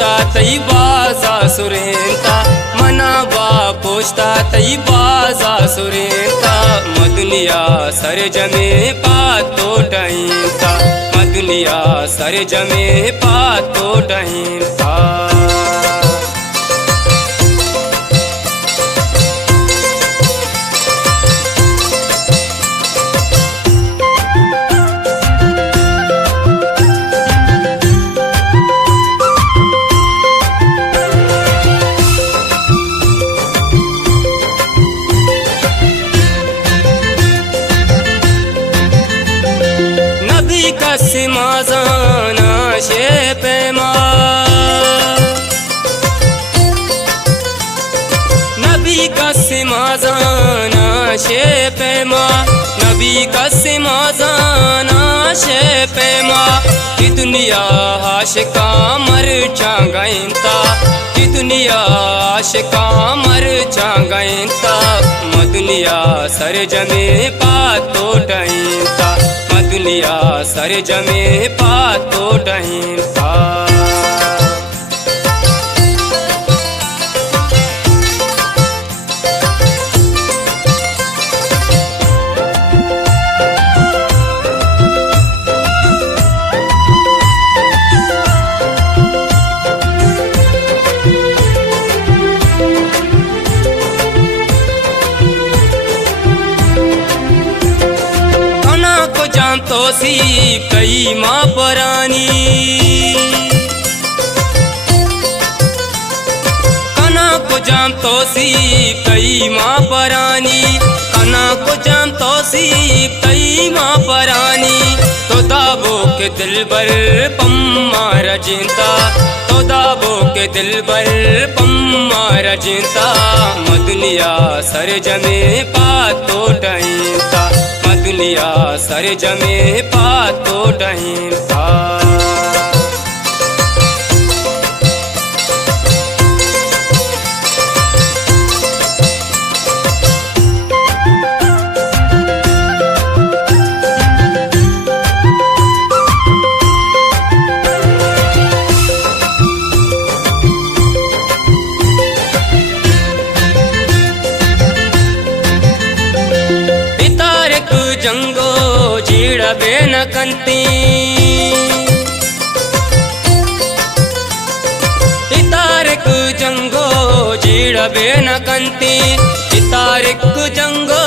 पोष्टा तई बाजा सुरेंता मना बा पोष्टा तई बाजा सुरेंता मदुनिया सर जमे पातो डहींता मदुनिया सर जमे पातो डहींता कसिमा जाना शे पेमा नबी कसिमा जाना शे पेमा नबी कसिमा जाना शे पेमा कि दुनिया आशिका मर चांगाइंता कि दुनिया आशिका मर चांगाइंता मदुनिया सर जमे पातो डहींता दुनिया सर जमे पातो डहींता तो सी कई माँ परानी कना को जाम तो सी कई माँ परानी कना को जाम तो सी कई माँ परानी तो दाबो के दिल बर पम्मा रजिंता तो दाबो के दिल बर पम्मा रजिंता मदुनिया सर जमे पातो डहींता दुनिया सर जमे पातो डहींता जंगो जीड़बे न कंती इतारिक जंगो जीड़बे न कंती इतारिक जंगो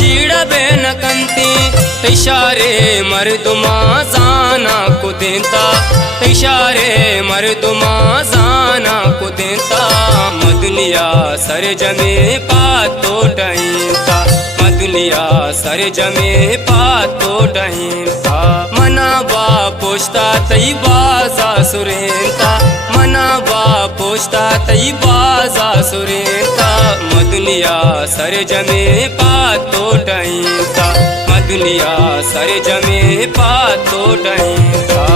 जीड़बे न कंती इशारे मर्दुमा जाना को देता इशारे मर्दुमा जाना को देता मदुनिया सर जमे पातो डहींता दुनिया सर जमे पातो डहींता मना बा पोष्टा तई बाजा सुरेंता मना बा पोष्टा तई बाजा सुरेंता मदुनिया सर जमे पातो डहींता मदुनिया सर जमे पातो डहींता।